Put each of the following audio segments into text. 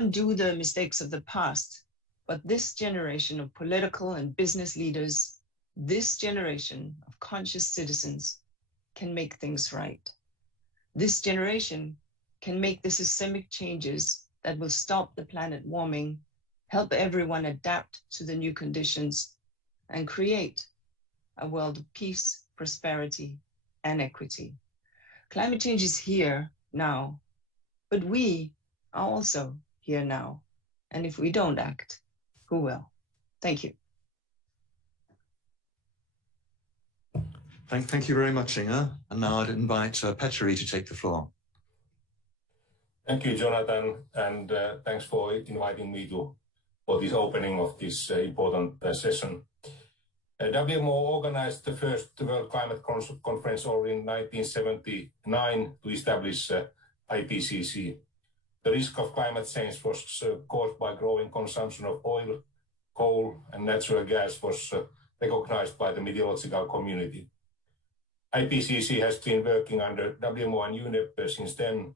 undo the mistakes of the past, but this generation of political and business leaders, this generation of conscious citizens can make things right. This generation can make the systemic changes that will stop the planet warming, help everyone adapt to the new conditions, and create a world of peace, prosperity, and equity. Climate change is here now, but we are also here now. And if we don't act, who will? Thank you. Thank you very much, Inga. And now I'd invite Petteri to take the floor. Thank you, Jonathan, and thanks for inviting me for this opening of this important session. WMO organized the first World Climate Conference already in 1979 to establish IPCC. The risk of climate change was caused by growing consumption of oil, coal, and natural gas was recognized by the meteorological community. IPCC has been working under WMO and UNEP since then,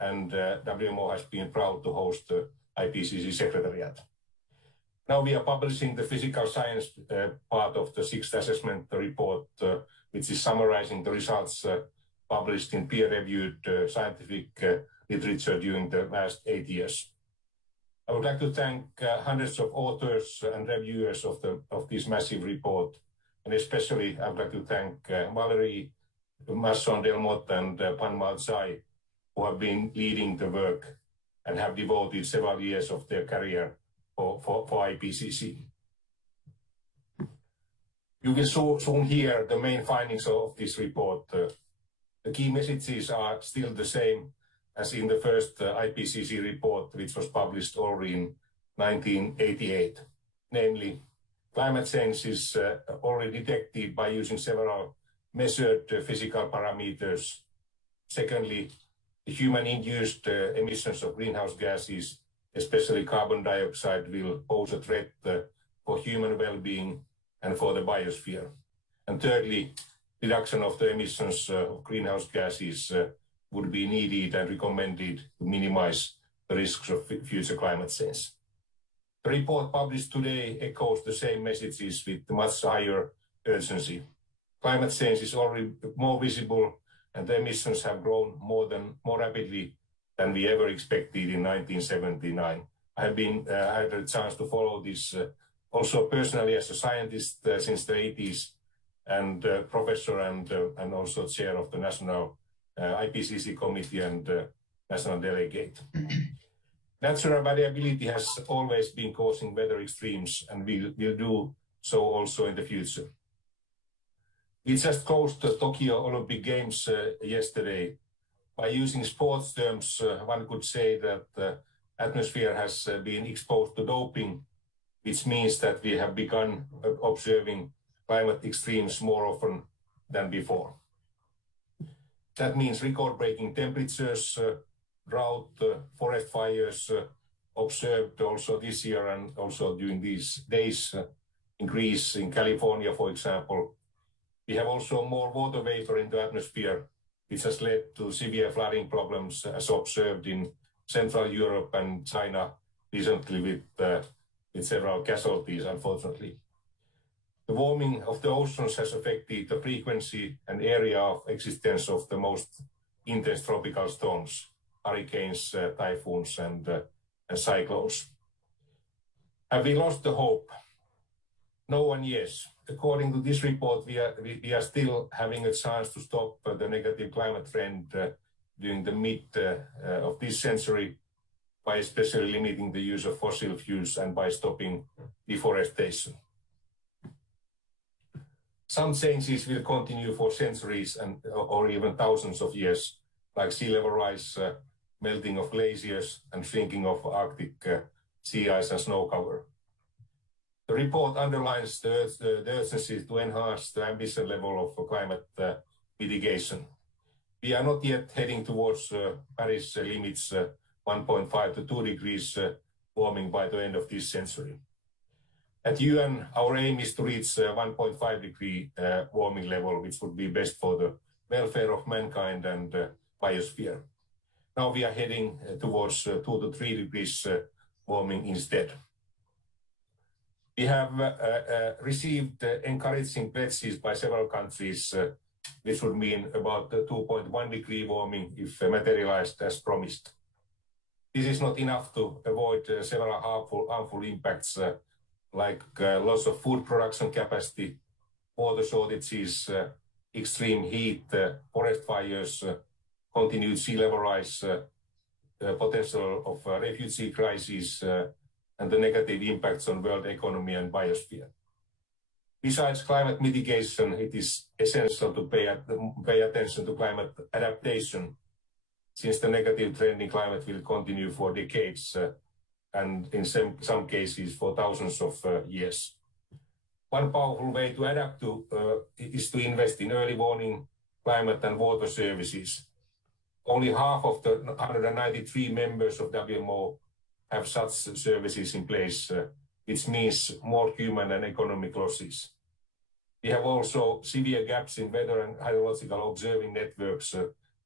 and WMO has been proud to host the IPCC Secretariat. Now we are publishing the physical science part of the sixth assessment report, which is summarizing the results published in peer-reviewed scientific literature during the last 8 years. I would like to thank hundreds of authors and reviewers of this massive report, and especially I would like to thank Valerie Masson-Delmotte and Panmal Chai, who have been leading the work and have devoted several years of their career for IPCC. You will soon hear the main findings of this report. The key messages are still the same as in the first IPCC report, which was published already in 1988. Namely, climate change is already detected by using several measured physical parameters. Secondly, the human-induced emissions of greenhouse gases, especially carbon dioxide, will pose a threat for human well-being and for the biosphere. And thirdly, reduction of the emissions of greenhouse gases would be needed and recommended to minimize the risks of future climate change. The report published today echoes the same messages with much higher urgency. Climate change is already more visible, and the emissions have grown more rapidly than we ever expected in 1979. I had a chance to follow this also personally as a scientist since the 80s, and professor and also chair of the National IPCC Committee and National Delegate. Natural variability has always been causing weather extremes and will do so also in the future. We just closed the Tokyo Olympic Games yesterday. By using sports terms, one could say that the atmosphere has been exposed to doping, which means that we have begun observing climate extremes more often than before. That means record-breaking temperatures, drought, forest fires observed also this year and also during these days, increase in California, for example. We have also more water vapor in the atmosphere, which has led to severe flooding problems as observed in Central Europe and China recently with several casualties, unfortunately. The warming of the oceans has affected the frequency and area of existence of the most intense tropical storms, hurricanes, typhoons, and cyclones. Have we lost the hope? No one yes. According to this report, we are still having a chance to stop the negative climate trend during the mid of this century by especially limiting the use of fossil fuels and by stopping deforestation. Some changes will continue for centuries or even thousands of years, like sea level rise, melting of glaciers, and shrinking of Arctic sea ice and snow cover. The report underlines the urgency to enhance the ambition level of climate mitigation. We are not yet heading towards Paris limits 1.5 to 2 degrees warming by the end of this century. At UN, our aim is to reach 1.5 degree warming level, which would be best for the welfare of mankind and biosphere. Now we are heading towards 2 to 3 degrees warming instead. We have received encouraging pledges by several countries, which would mean about 2.1 degree warming if materialized as promised. This is not enough to avoid several harmful impacts like loss of food production capacity, water shortages, extreme heat, forest fires, continued sea level rise, potential of refugee crisis, and the negative impacts on world economy and biosphere. Besides climate mitigation, it is essential to pay attention to climate adaptation, since the negative trend in climate will continue for decades and in some cases for thousands of years. One powerful way to adapt to is to invest in early warning, climate and water services. Only half of the 193 members of WMO have such services in place, which means more human and economic losses. We have also severe gaps in weather and hydrological observing networks,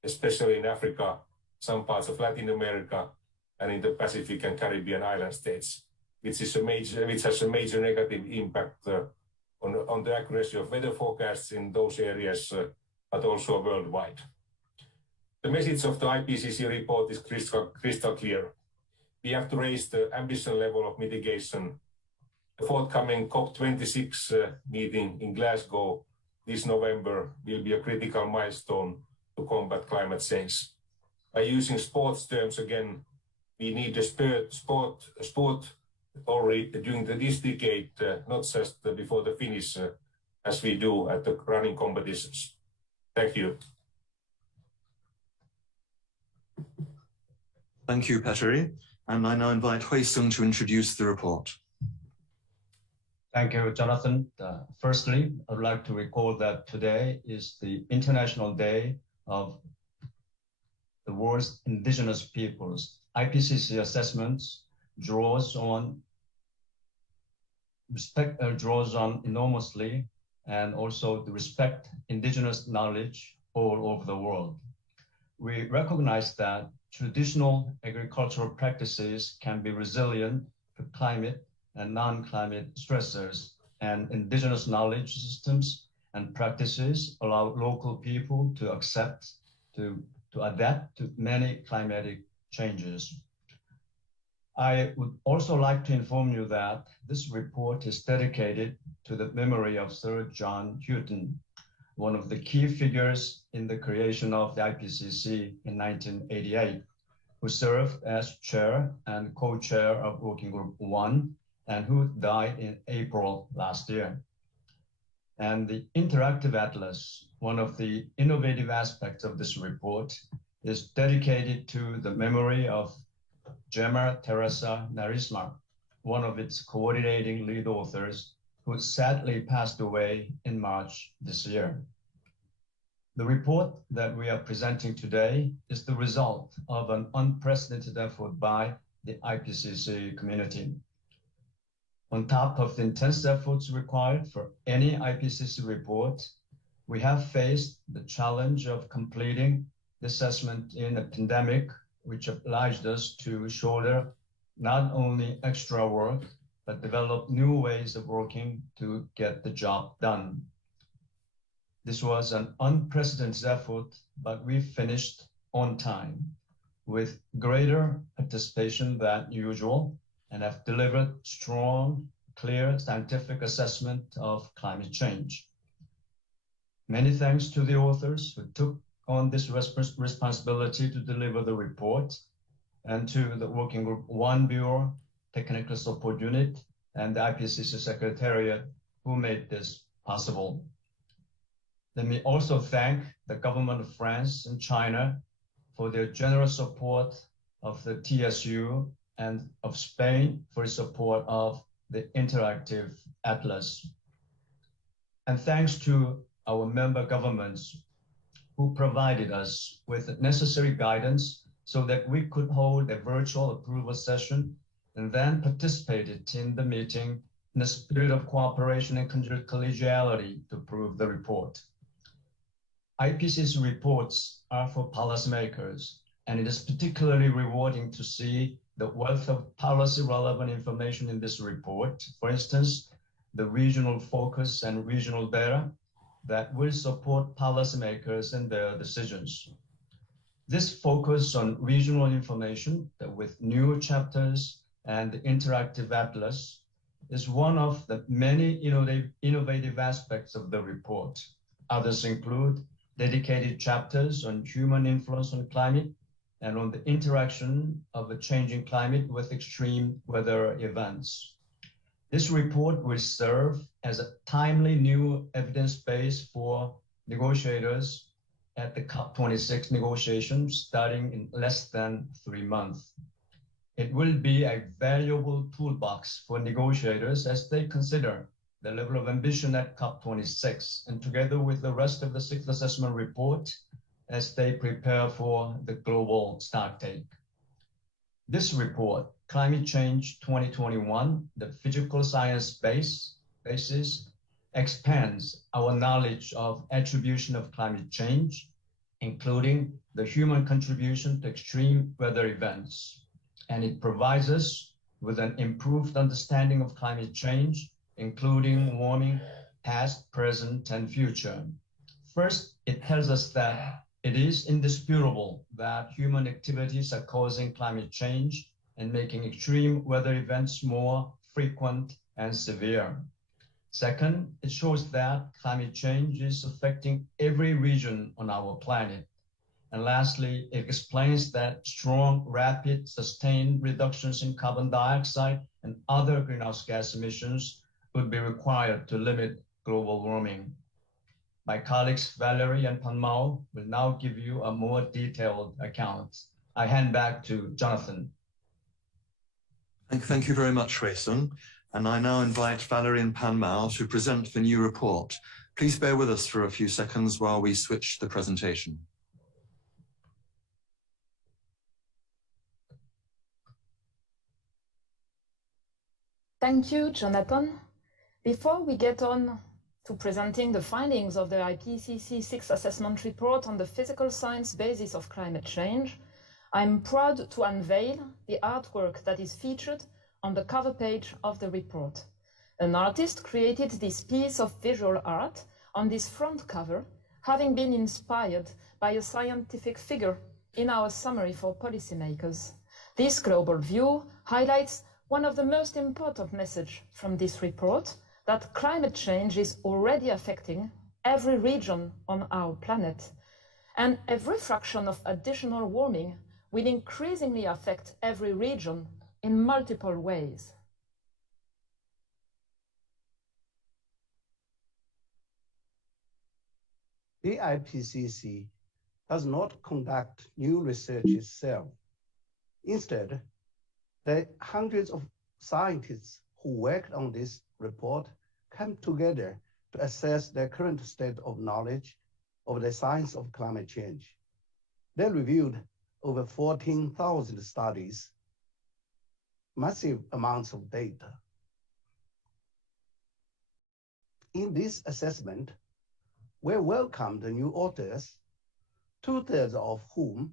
especially in Africa, some parts of Latin America, and in the Pacific and Caribbean island states, which has a major negative impact on the accuracy of weather forecasts in those areas, but also worldwide. The message of the IPCC report is crystal clear. We have to raise the ambition level of mitigation. The forthcoming COP26 meeting in Glasgow this November will be a critical milestone to combat climate change. By using sports terms again, we need a sport already during this decade, not just before the finish, as we do at the running competitions. Thank you. Thank you, Petteri. And I now invite Hoesung to introduce the report. Thank you, Jonathan. Firstly, I would like to recall that today is the International Day of the World's Indigenous Peoples. IPCC assessments draws on enormously and also to respect indigenous knowledge all over the world. We recognize that traditional agricultural practices can be resilient to climate and non-climate stressors, and indigenous knowledge systems and practices allow local people to adapt to many climatic changes. I would also like to inform you that this report is dedicated to the memory of Sir John Houghton, one of the key figures in the creation of the IPCC in 1988, who served as chair and co-chair of Working Group 1 and who died in April last year. And the Interactive Atlas, one of the innovative aspects of this report, is dedicated to the memory of Gemma Teresa Narisma, one of its coordinating lead authors, who sadly passed away in March this year. The report that we are presenting today is the result of an unprecedented effort by the IPCC community. On top of the intense efforts required for any IPCC report, we have faced the challenge of completing the assessment in a pandemic, which obliged us to shoulder not only extra work, but develop new ways of working to get the job done. This was an unprecedented effort, but we finished on time with greater participation than usual and have delivered strong, clear scientific assessment of climate change. Many thanks to the authors who took on this responsibility to deliver the report, and to the Working Group 1 Bureau, Technical Support Unit, and the IPCC Secretariat who made this possible. Let me also thank the government of France and China for their generous support of the TSU and of Spain for its support of the Interactive Atlas. And thanks to our member governments who provided us with the necessary guidance so that we could hold a virtual approval session and then participated in the meeting in a spirit of cooperation and collegiality to approve the report. IPCC reports are for policymakers and it is particularly rewarding to see the wealth of policy-relevant information in this report. For instance, the regional focus and regional data that will support policymakers in their decisions. This focus on regional information with new chapters and the interactive atlas is one of the many innovative aspects of the report. Others include dedicated chapters on human influence on climate and on the interaction of a changing climate with extreme weather events. This report will serve as a timely new evidence base for negotiators at the COP26 negotiations starting in less than 3 months. It will be a valuable toolbox for negotiators as they consider the level of ambition at COP26 and together with the rest of the sixth assessment report as they prepare for the global stocktake. This report, Climate Change 2021, the physical science basis, expands our knowledge of attribution of climate change, including the human contribution to extreme weather events. And it provides us with an improved understanding of climate change, including warming, past, present, and future. First, it tells us that it is indisputable that human activities are causing climate change and making extreme weather events more frequent and severe. Second, it shows that climate change is affecting every region on our planet. And lastly, it explains that strong, rapid, sustained reductions in carbon dioxide and other greenhouse gas emissions would be required to limit global warming. My colleagues Valerie and Pan-Mao will now give you a more detailed account. I hand back to Jonathan. Thank you very much, Hoesung. And I now invite Valerie and Pan-Mao to present the new report. Please bear with us for a few seconds while we switch the presentation. Thank you, Jonathan. Before we get on to presenting the findings of the IPCC Sixth Assessment Report on the physical science basis of climate change, I'm proud to unveil the artwork that is featured on the cover page of the report. An artist created this piece of visual art on this front cover, having been inspired by a scientific figure in our summary for policymakers. This global view highlights one of the most important messages from this report, that climate change is already affecting every region on our planet, and every fraction of additional warming will increasingly affect every region in multiple ways. The IPCC does not conduct new research itself. Instead, the hundreds of scientists who worked on this report come together to assess the current state of knowledge of the science of climate change. They reviewed over 14,000 studies, massive amounts of data. In this assessment, we welcomed the new authors, 2/3 of whom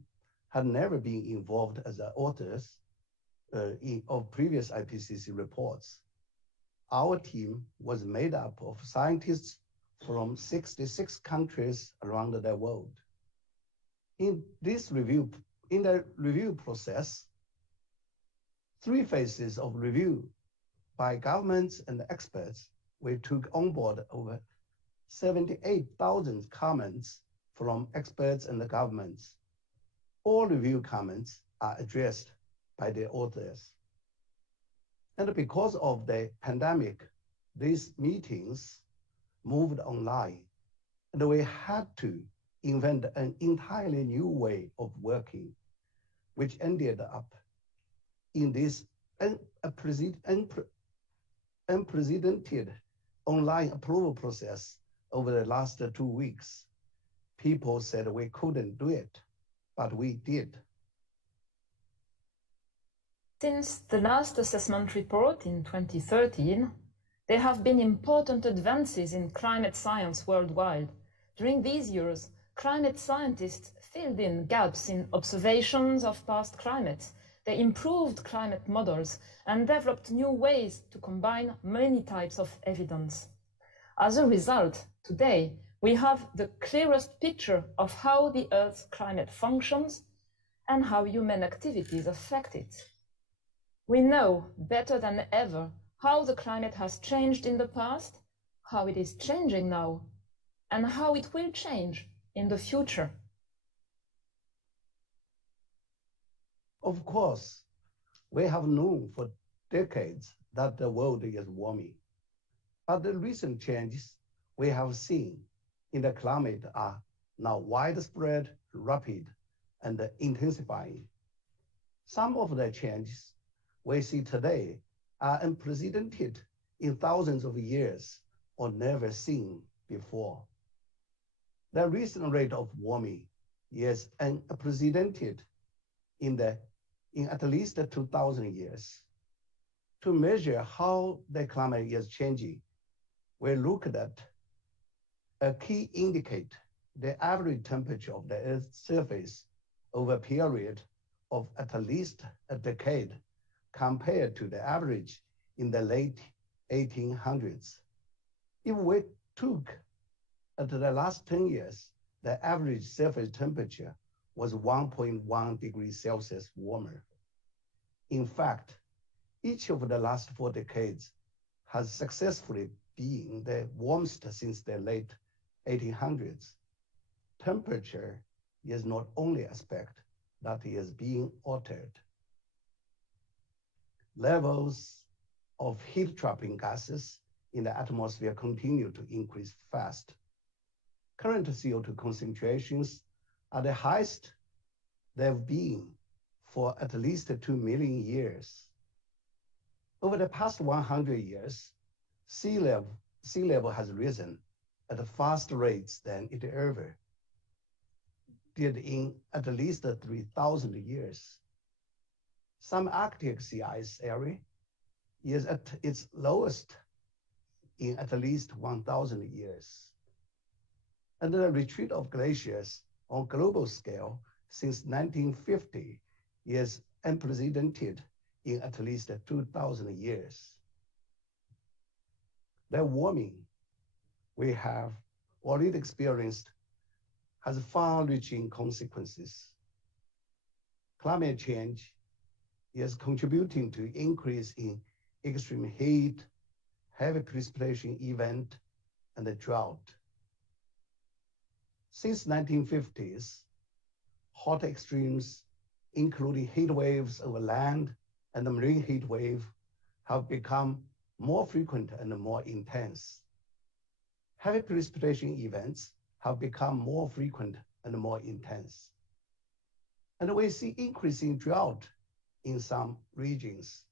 had never been involved as authors of previous IPCC reports. Our team was made up of scientists from 66 countries around the world. In the review process, 3 phases of review by governments and experts, we took on board over 78,000 comments from experts and the governments. All review comments are addressed by the authors. And because of the pandemic, these meetings moved online, and we had to invent an entirely new way of working, which ended up in this unprecedented online approval process over the last 2 weeks. People said we couldn't do it, but we did. Since the last assessment report in 2013, there have been important advances in climate science worldwide. During these years, climate scientists filled in gaps in observations of past climates. They improved climate models and developed new ways to combine many types of evidence. As a result, today, we have the clearest picture of how the Earth's climate functions and how human activities affect it. We know better than ever how the climate has changed in the past, how it is changing now, and how it will change in the future. Of course, we have known for decades that the world is warming, but the recent changes we have seen in the climate are now widespread, rapid, and intensifying. Some of the changes we see today are unprecedented in thousands of years or never seen before. The recent rate of warming is unprecedented in at least 2,000 years. To measure how the climate is changing, we looked at a key indicator, the average temperature of the Earth's surface over a period of at least a decade compared to the average in the late 1800s. If we took at the last 10 years, the average surface temperature was 1.1 degrees Celsius warmer. In fact, each of the last 4 decades has successfully been the warmest since the late 1800s. Temperature is not only aspect that is being altered. Levels of heat-trapping gases in the atmosphere continue to increase fast. Current CO2 concentrations are the highest they've been for at least 2 million years. Over the past 100 years, sea level has risen at faster rates than it ever did in at least 3,000 years. Some Arctic sea ice area is at its lowest in at least 1,000 years. And the retreat of glaciers on global scale since 1950 is unprecedented in at least 2,000 years. The warming we have already experienced has far-reaching consequences. Climate change is contributing to increase in extreme heat, heavy precipitation event, and the drought. Since 1950s, hot extremes, including heat waves over land and the marine heat wave, have become more frequent and more intense. Heavy precipitation events have become more frequent and more intense. And we see increasing drought in some regions.